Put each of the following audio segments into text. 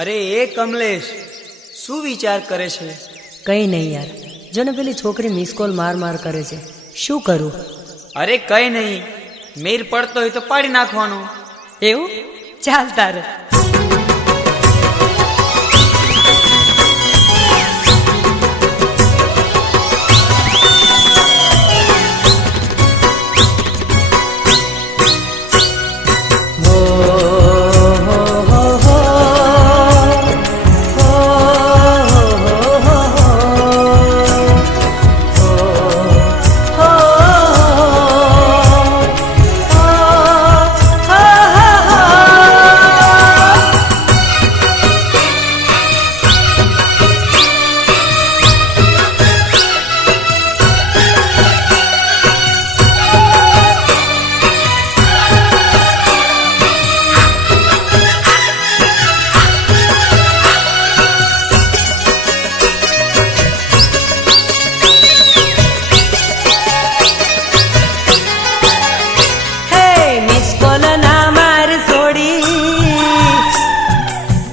અરે એ કમલેશ, શું વિચાર કરે છે? કઈ નહીં યાર, જો ને પેલી છોકરી મિસ કોલ માર કરે છે, શું કરું? અરે કઈ નહીં, મેર પડતો હોય તો પાડી નાખવાનો. એવું? ચાલ તારે.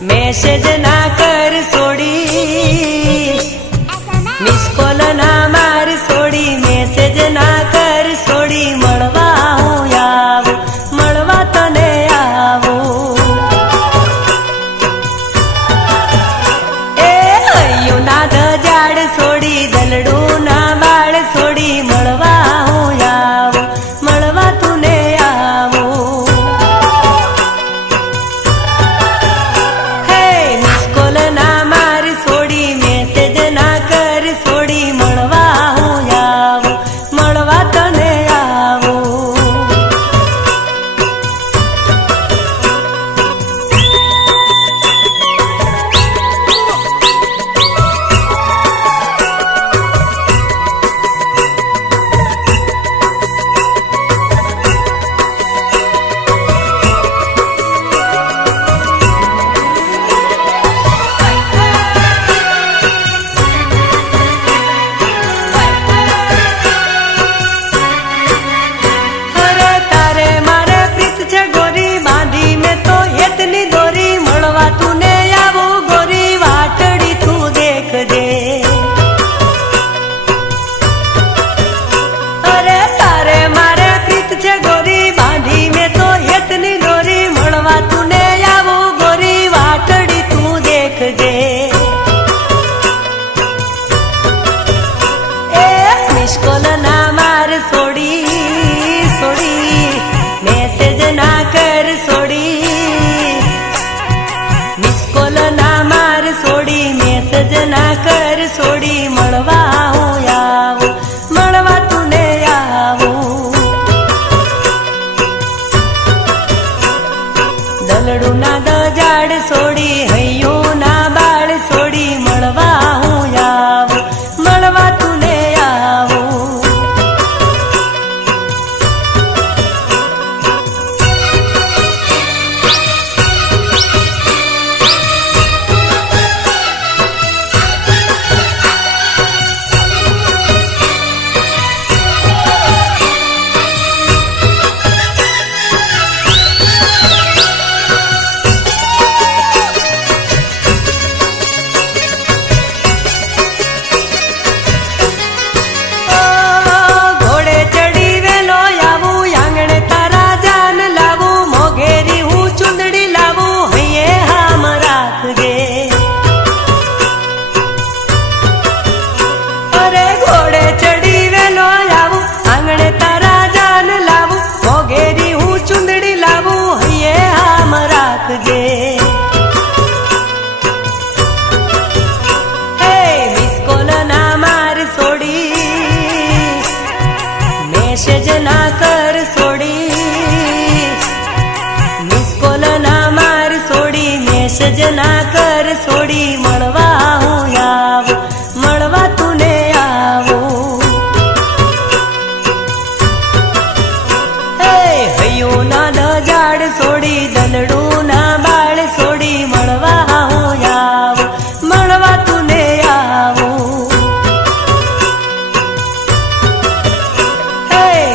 મેસેજ ના કર છોડી, મિસ કોલ ના માર છોડી, મેસેજ ના કર છોડી, મળવા હું આવું, મળવા તને આવું. એ હૈયું ના ધજાડ છોડી, દલડું ના બાળ છોડી, મળવા હું આવું, મળવા તુને આવું. મિસકોલ ના માર છોડી, છોડી, મેસેજ ના કર છોડી, મિસકોલ ના માર છોડી, મેસેજ ના કર છોડી, મળવા હું આવું, મળવા તુને આવું. દલડું ના દજાડ છોડી, હૈયું ના બાળ છોડી, મળવા હું આવું, મળવા તુને આવું. મેસેજ ના કર છોડી, મિસ કોલ ના માર છોડી, મેસેજ ના કર છોડી, મળવા હું આવું, મળવા તુને આવું. હૈયું ના દજાડ છોડી, દલડું ના બાળ છોડી, મળવા હું આવું, મળવા તુને આવું.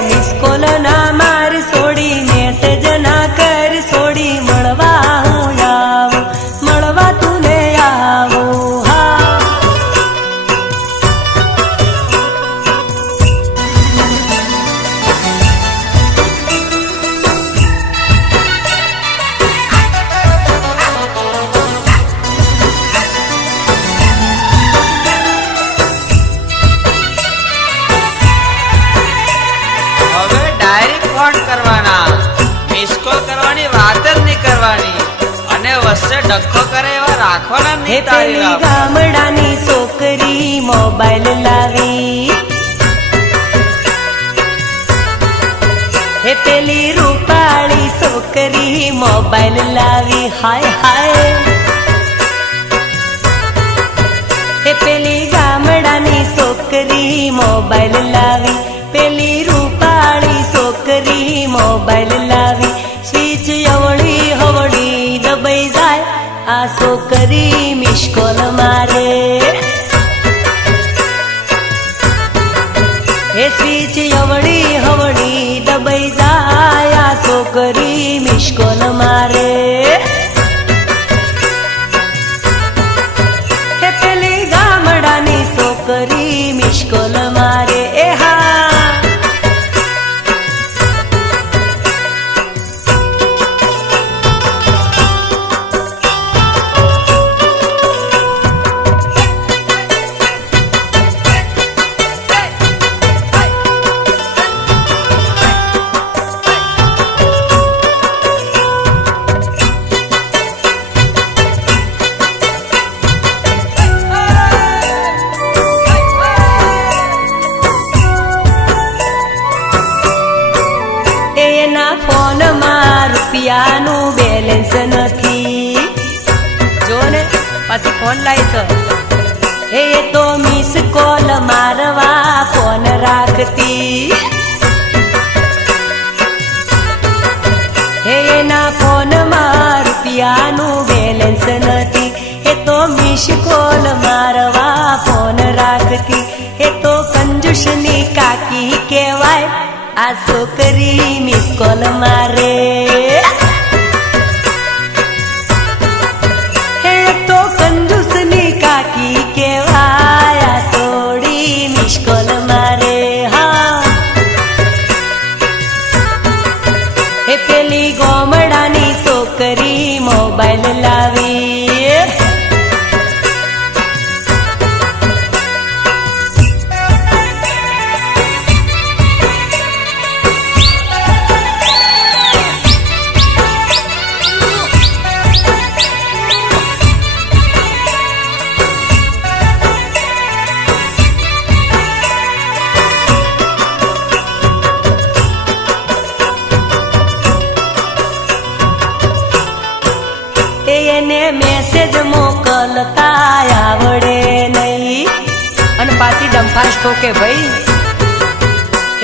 મિસકોલ ના માર છોડી, મેસેજ ના કર છોડી, મળવા હું આવું, મળવા મિસ કોલ કરવાની વાત જ નહીં કરવાની અને વચ્ચે ડખો કરે એવા રાખવાના હે નહીં તારી પેલી વાત. ગામડાની છોકરી મોબાઈલ લાવી, હે પેલી રૂપાળી છોકરી મોબાઈલ લાવી, હાય હાય. હે પેલી ગામડાની છોકરી મોબાઈલ લાવી, પેલી રૂપાળી છોકરી મોબાઈલ લાવી. સ્વિચ અવળી હવળી દબાઈ જાય, આ છોકરી મિસ કોલ મારે. હે સ્વિચ અવળી હવળી દબાઈ જાય, આ છોકરી મિસ કોલ મારે. હે પેલી ગામડાની છોકરી મિસ કોલ મારે. એ હા ફોનમાં રૂપિયાનું બેલેન્સ નથી, જો ને પાછી ફોન લાવીશ. હે તો મિસ કોલ મારવા ફોન રાખતી, હે એના ફોનમાં રૂપિયાનું બેલેન્સ નથી, એ તો મિસ કોલ મારવા ફોન રાખતી. એ તો કંજૂસની કાકી કહેવાય, આ છોકરી મિસ કોલ મારે. હે તો કંજૂસની કાકી કહેવાય, આ થોડી મિસ કોલ મારે. હા હે પેલી ગોમડાની છોકરી મોબાઈલ લાવી, એને મેસેજ મોકલતા આવડે નહીં અને પાછી ડંફાસ ઠોકે ભાઈ.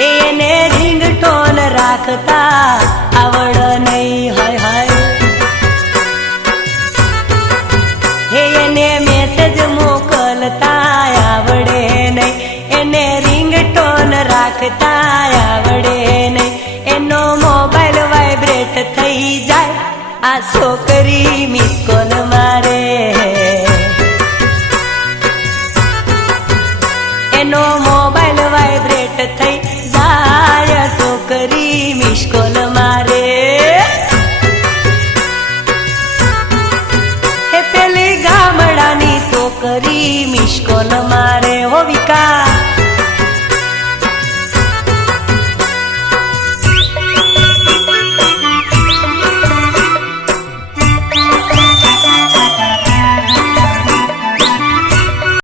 એને રિંગટોન રાખતા આવડ નહીં, હાય હાય. એને મેસેજ મોકલતા આવડે નહીં, એને રિંગટોન રાખતા આવડે નહીં. એનો મોબાઈલ વાઇબ્રેટ થઈ જાય, આ છોકરી મિસ કોલ મારે. એનો મોબાઈલ વાઇબ્રેટ થઈ જાય, છોકરી મિસ કોલ મારે. હે પેલી ગામડાની છોકરી મિસ કોલ મારે. હો વિકા